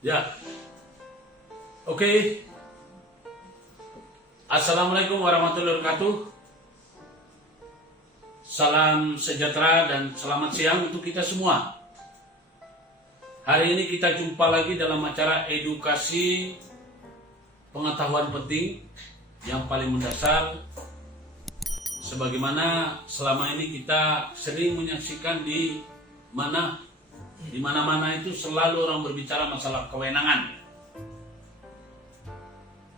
Ya, oke. Assalamualaikum warahmatullahi wabarakatuh. Salam sejahtera dan selamat siang untuk kita semua. Hari ini kita jumpa lagi dalam acara edukasi pengetahuan penting yang paling mendasar. Sebagaimana selama ini kita sering menyaksikan di mana-mana itu selalu orang berbicara masalah kewenangan.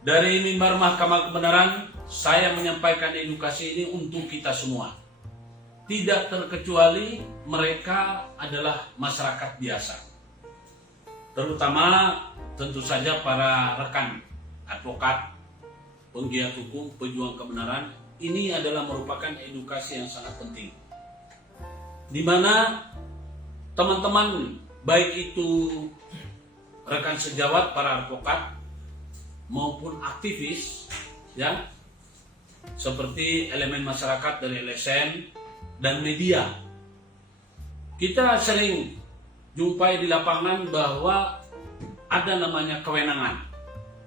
Dari mimbar Mahkamah Kebenaran, saya menyampaikan edukasi ini untuk kita semua. Tidak terkecuali mereka adalah masyarakat biasa. Terutama tentu saja para rekan, advokat, penggiat hukum, pejuang kebenaran. Ini adalah merupakan edukasi yang sangat penting. Di mana teman-teman, baik itu rekan sejawat, para advokat, maupun aktivis, ya, seperti elemen masyarakat dari LSM dan media. Kita sering jumpai di lapangan bahwa ada namanya kewenangan.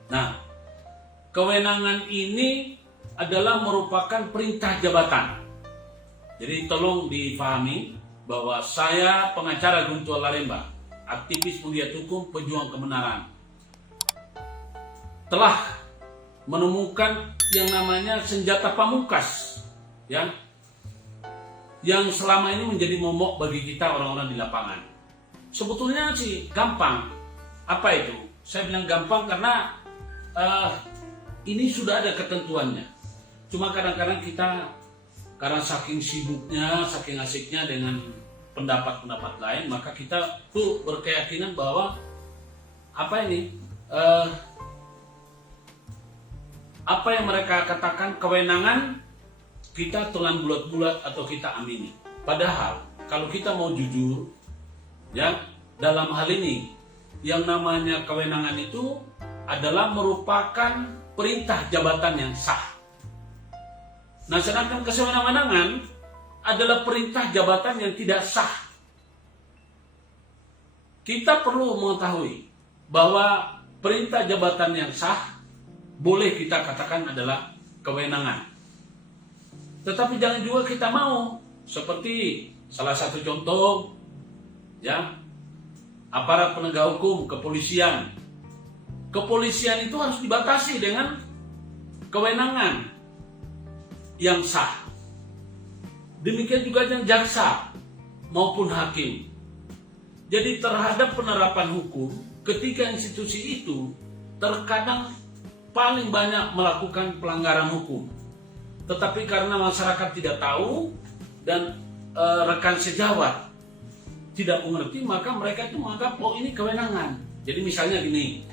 Nah, kewenangan ini adalah merupakan perintah jabatan. Jadi tolong dipahami bahwa saya pengacara Guntur Lalemba, aktivis penggiat hukum, pejuang kebenaran, telah menemukan yang namanya senjata pamungkas, ya, yang selama ini menjadi momok bagi kita orang-orang di lapangan. Sebetulnya sih gampang. Apa itu? Saya bilang gampang karena ini sudah ada ketentuannya. Cuma kadang-kadang kita karena saking sibuknya, saking asiknya dengan pendapat-pendapat lain, maka kita tuh berkeyakinan bahwa apa yang mereka katakan kewenangan kita telan bulat-bulat atau kita amini. Padahal kalau kita mau jujur, ya, dalam hal ini yang namanya kewenangan itu adalah merupakan perintah jabatan yang sah. Nah, sedangkan kesewenang-wenangan adalah perintah jabatan yang tidak sah. Kita perlu mengetahui bahwa perintah jabatan yang sah boleh kita katakan adalah kewenangan. Tetapi jangan juga kita mau seperti salah satu contoh, ya, aparat penegak hukum, kepolisian. Kepolisian itu harus dibatasi dengan kewenangan yang sah. Demikian juga dengan jaksa maupun hakim. Jadi terhadap penerapan hukum, ketika institusi itu terkadang paling banyak melakukan pelanggaran hukum. Tetapi karena masyarakat tidak tahu dan rekan sejawat tidak mengerti, maka mereka itu menganggap oh ini kewenangan. Jadi misalnya gini,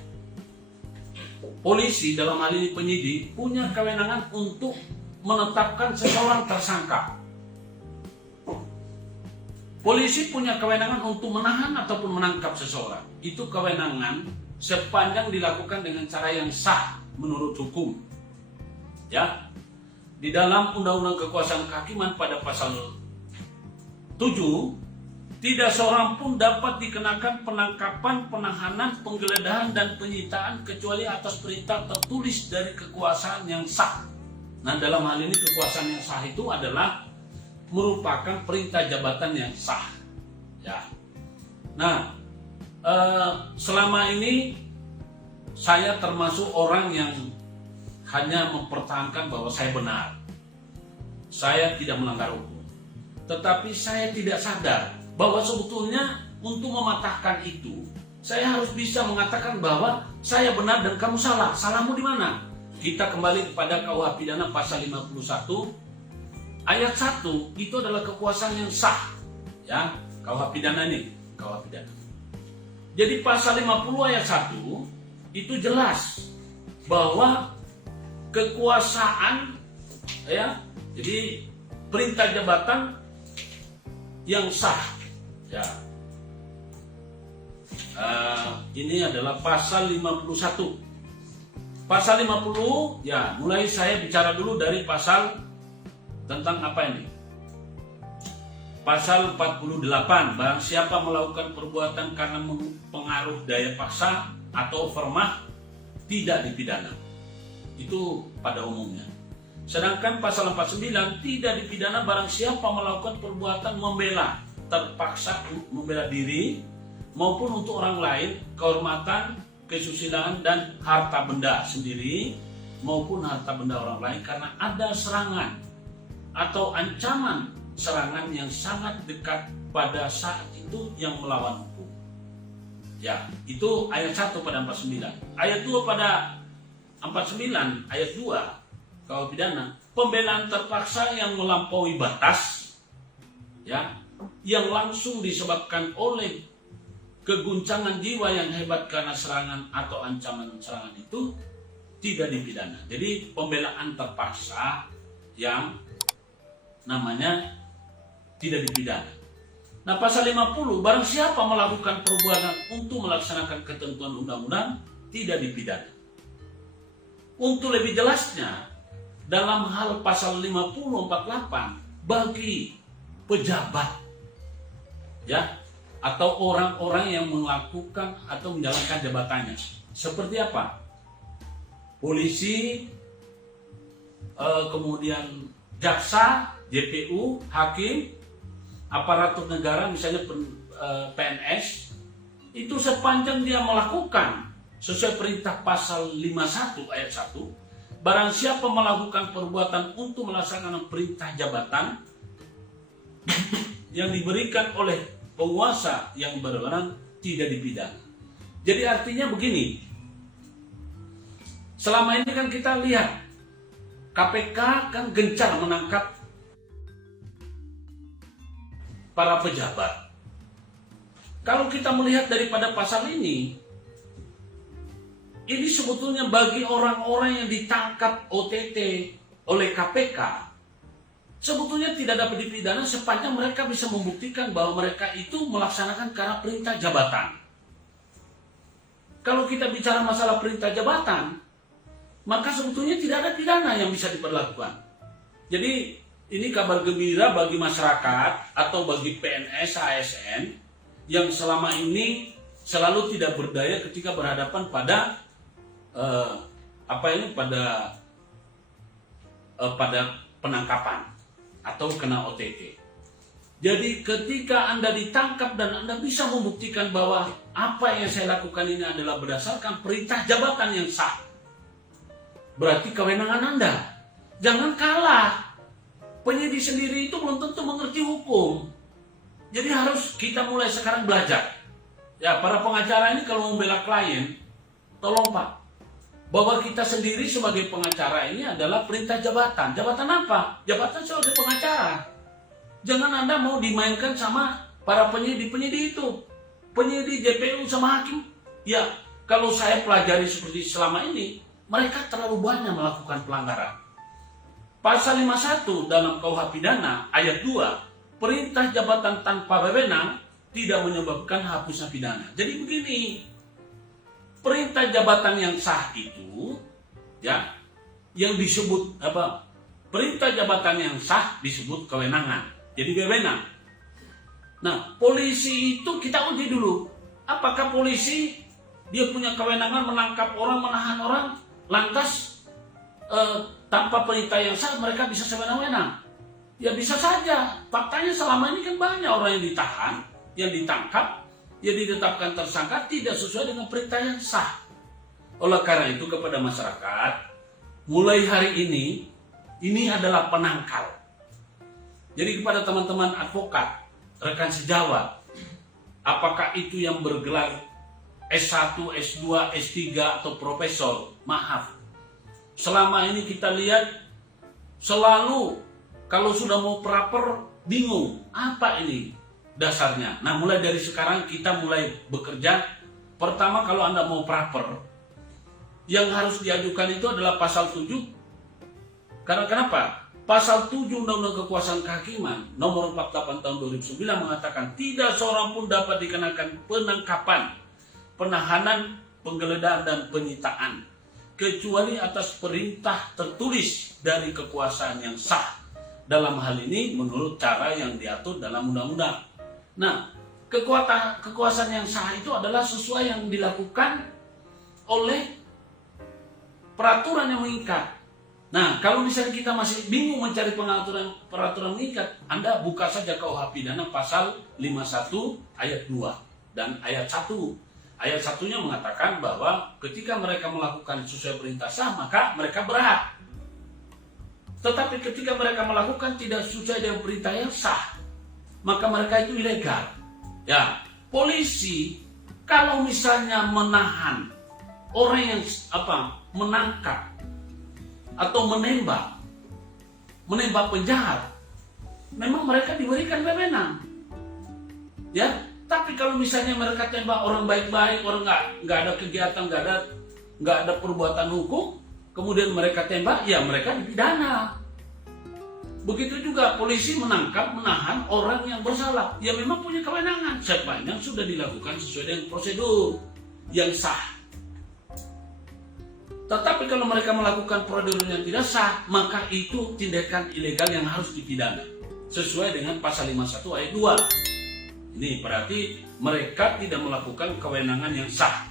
polisi dalam hal ini penyidik punya kewenangan untuk menetapkan seseorang tersangka. Polisi punya kewenangan untuk menahan ataupun menangkap seseorang. Itu kewenangan sepanjang dilakukan dengan cara yang sah menurut hukum. Ya. Di dalam Undang-Undang Kekuasaan Kehakiman pada pasal 7, tidak seorang pun dapat dikenakan penangkapan, penahanan, penggeledahan dan penyitaan kecuali atas perintah tertulis dari kekuasaan yang sah. Nah, dalam hal ini kekuasaan yang sah itu adalah merupakan perintah jabatan yang sah. Ya. Nah, selama ini saya termasuk orang yang hanya mempertahankan bahwa saya benar. Saya tidak melanggar hukum. Tetapi saya tidak sadar bahwa sebetulnya untuk mematahkan itu, saya harus bisa mengatakan bahwa saya benar dan kamu salah. Salahmu di mana? Kita kembali kepada KUH Pidana pasal 51 ayat 1, itu adalah kekuasaan yang sah. Ya, KUH Pidana ini, KUH Pidana. Jadi pasal 50 ayat 1 itu jelas bahwa kekuasaan, ya, jadi perintah jabatan yang sah, ya. Ini adalah pasal 51. Pasal 50, ya, mulai saya bicara dulu dari pasal tentang apa ini? Pasal 48, barang siapa melakukan perbuatan karena pengaruh daya paksa atau overmah tidak dipidana. Itu pada umumnya. Sedangkan pasal 49 tidak dipidana barang siapa melakukan perbuatan membela, terpaksa membela diri maupun untuk orang lain, kehormatan, kesusilaan dan harta benda sendiri maupun harta benda orang lain karena ada serangan atau ancaman serangan yang sangat dekat pada saat itu yang melawan hukum. Ya, itu ayat 1 pada 49. Ayat 2 pada 49, ayat 2 KUH pidana, pembelaan terpaksa yang melampaui batas, ya, yang langsung disebabkan oleh keguncangan jiwa yang hebat karena serangan atau ancaman serangan itu tidak dipidana. Jadi pembelaan terpaksa yang namanya tidak dipidana. Nah, pasal 50, barang siapa melakukan perbuatan untuk melaksanakan ketentuan undang-undang tidak dipidana. Untuk lebih jelasnya, dalam hal pasal 50-48 bagi pejabat, ya, atau orang-orang yang melakukan atau menjalankan jabatannya. Seperti apa? Polisi, kemudian jaksa, JPU, hakim, aparatur negara, misalnya PNS, itu sepanjang dia melakukan sesuai perintah pasal 51 ayat 1, barang siapa melakukan perbuatan untuk melaksanakan perintah jabatan yang diberikan oleh penguasa yang berwenang tidak dipidana. Jadi artinya begini, selama ini kan kita lihat KPK kan gencar menangkap para pejabat. Kalau kita melihat daripada pasal ini sebetulnya bagi orang-orang yang ditangkap OTT oleh KPK, sebetulnya tidak dapat dipidana sepanjang mereka bisa membuktikan bahwa mereka itu melaksanakan karena perintah jabatan. Kalau kita bicara masalah perintah jabatan, maka sebetulnya tidak ada pidana yang bisa diberlakukan. Jadi ini kabar gembira bagi masyarakat atau bagi PNS, ASN yang selama ini selalu tidak berdaya ketika berhadapan pada pada penangkapan atau kena OTT. Jadi ketika Anda ditangkap dan Anda bisa membuktikan bahwa apa yang saya lakukan ini adalah berdasarkan perintah jabatan yang sah, berarti kewenangan Anda. Jangan kalah. Penyidik sendiri itu belum tentu mengerti hukum. Jadi harus kita mulai sekarang belajar. Ya, para pengacara ini kalau membela klien, tolong Pak, bahwa kita sendiri sebagai pengacara ini adalah perintah jabatan. Jabatan apa? Jabatan sebagai pengacara. Jangan Anda mau dimainkan sama para penyidik-penyidik itu. Penyidik, JPU sama hakim. Ya, kalau saya pelajari seperti selama ini, mereka terlalu banyak melakukan pelanggaran. Pasal 51 dalam KUH pidana ayat 2, perintah jabatan tanpa wewenang tidak menyebabkan hapusnya pidana. Jadi begini, perintah jabatan yang sah itu, ya, yang disebut apa? Perintah jabatan yang sah disebut kewenangan. Jadi wewenang. Nah, polisi itu kita uji dulu. Apakah polisi dia punya kewenangan menangkap orang, menahan orang, lantas tanpa perintah yang sah mereka bisa sewenang-wenang? Ya bisa saja. Faktanya selama ini kan banyak orang yang ditahan, yang ditangkap, yang ditetapkan tersangka tidak sesuai dengan perintah yang sah. Oleh karena itu kepada masyarakat, mulai hari ini adalah penangkal. Jadi kepada teman-teman advokat, rekan sejawat, apakah itu yang bergelar S1, S2, S3 atau profesor, maaf. Selama ini kita lihat selalu kalau sudah mau praper bingung apa ini dasarnya. Nah, mulai dari sekarang kita mulai bekerja. Pertama, kalau Anda mau praper, yang harus diajukan itu adalah pasal 7. Karena kenapa? Pasal 7 Undang-Undang Kekuasaan Kehakiman nomor 48 tahun 2009 mengatakan tidak seorang pun dapat dikenakan penangkapan, penahanan, penggeledahan dan penyitaan kecuali atas perintah tertulis dari kekuasaan yang sah dalam hal ini menurut cara yang diatur dalam undang-undang. Nah, kekuasaan yang sah itu adalah sesuai yang dilakukan oleh peraturan yang mengikat. Nah, kalau misalnya kita masih bingung mencari peraturan mengikat, Anda buka saja KUH pidana pasal 51 ayat 2 dan ayat 1. Ayat 1-nya mengatakan bahwa ketika mereka melakukan sesuai perintah sah, maka mereka berhak. Tetapi ketika mereka melakukan tidak sesuai dengan perintah yang sah, maka mereka itu ilegal. Ya, polisi kalau misalnya menahan orang yang menangkap atau menembak penjahat, memang mereka diberikan wewenang. Ya, tapi kalau misalnya mereka tembak orang baik-baik, orang nggak ada kegiatan, nggak ada perbuatan hukum, kemudian mereka tembak, ya mereka dipidana. Begitu juga polisi menahan orang yang bersalah, ya memang punya kewenangan sepanjang sudah dilakukan sesuai dengan prosedur yang sah. Tetapi kalau mereka melakukan prosedur yang tidak sah, maka itu tindakan ilegal yang harus dipidana sesuai dengan pasal 51 ayat 2. Ini berarti mereka tidak melakukan kewenangan yang sah.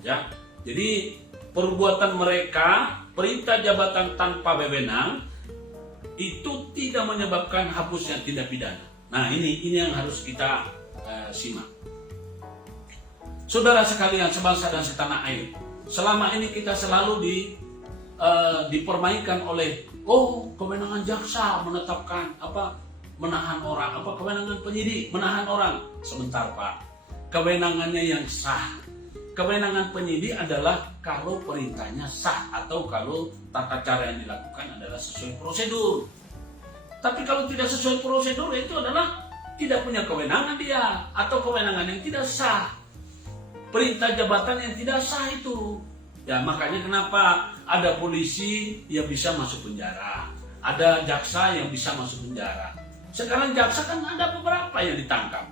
Ya. Jadi perbuatan mereka, perintah jabatan tanpa wewenang, itu tidak menyebabkan hapusnya tindak pidana. Nah, ini yang harus kita simak. Saudara sekalian sebangsa dan setanah air, selama ini kita selalu dipermainkan oleh kewenangan jaksa menetapkan menahan orang, kewenangan penyidik menahan orang. Sebentar Pak, kewenangannya yang sah. Kewenangan penyidik adalah kalau perintahnya sah atau kalau tata cara yang dilakukan adalah sesuai prosedur. Tapi kalau tidak sesuai prosedur, itu adalah tidak punya kewenangan dia atau kewenangan yang tidak sah. Perintah jabatan yang tidak sah itu. Ya, makanya kenapa ada polisi yang bisa masuk penjara, ada jaksa yang bisa masuk penjara. Sekarang jaksa kan ada beberapa yang ditangkap.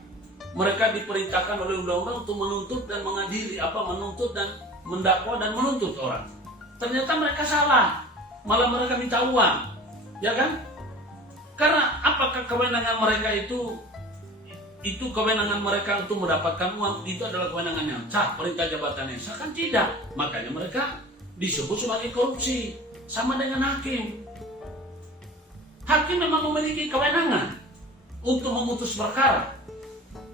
Mereka diperintahkan oleh undang-undang untuk menuntut dan mengadili, menuntut dan mendakwa dan menuntut orang. Ternyata mereka salah, malah mereka minta uang, ya kan? Karena apakah kewenangan mereka itu kewenangan mereka untuk mendapatkan uang itu adalah kewenangan yang sah, perintah jabatan yang sah? Kan tidak. Makanya mereka disebut sebagai korupsi, sama dengan hakim. Hakim memang memiliki kewenangan untuk memutus perkara.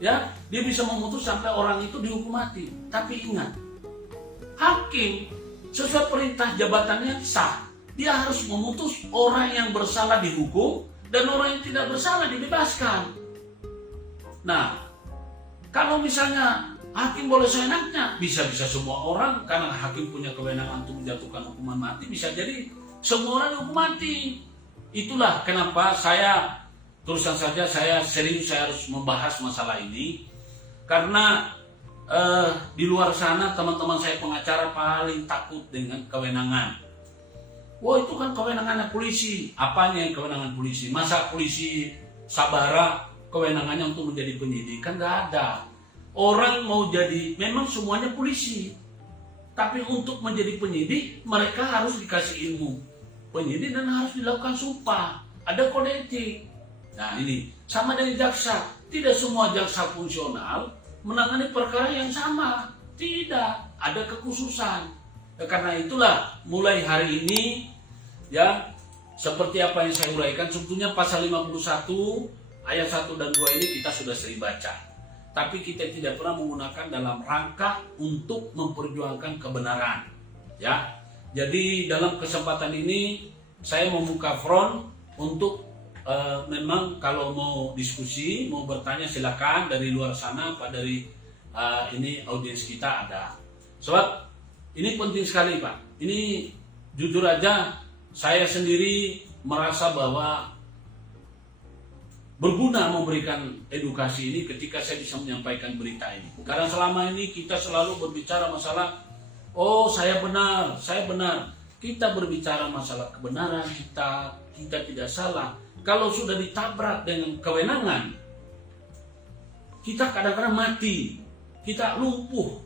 Ya, dia bisa memutus sampai orang itu dihukum mati. Tapi ingat, hakim sesuai perintah jabatannya sah. Dia harus memutus orang yang bersalah dihukum dan orang yang tidak bersalah dibebaskan. Nah, kalau misalnya hakim boleh seenaknya, bisa-bisa semua orang, karena hakim punya kewenangan untuk menjatuhkan hukuman mati, bisa jadi semua orang dihukum mati. Itulah kenapa terus saja saya harus membahas masalah ini, karena di luar sana teman-teman saya pengacara paling takut dengan kewenangan. Wah, itu kan kewenangannya polisi. Apanya yang kewenangan polisi? Masa polisi sabara kewenangannya untuk menjadi penyidik? Kan nggak ada. Orang mau jadi, memang semuanya polisi, tapi untuk menjadi penyidik mereka harus dikasih ilmu penyidik dan harus dilakukan sumpah, ada kode etik. Nah, ini sama dengan jaksa. Tidak semua jaksa fungsional menangani perkara yang sama. Tidak, ada kekhususan. Karena itulah mulai hari ini, ya, seperti apa yang saya uraikan, sebetulnya pasal 51 ayat 1 dan 2 ini kita sudah sering baca. Tapi kita tidak pernah menggunakan dalam rangka untuk memperjuangkan kebenaran. Ya. Jadi dalam kesempatan ini saya membuka front untuk memang kalau mau diskusi, mau bertanya silakan dari luar sana, dari ini audiens kita ada. Sebab ini penting sekali Pak. Ini jujur aja saya sendiri merasa bahwa berguna memberikan edukasi ini ketika saya bisa menyampaikan berita ini. Karena selama ini kita selalu berbicara masalah saya benar. Kita berbicara masalah kebenaran kita tidak salah. Kalau sudah ditabrak dengan kewenangan, kita kadang-kadang mati, kita lumpuh.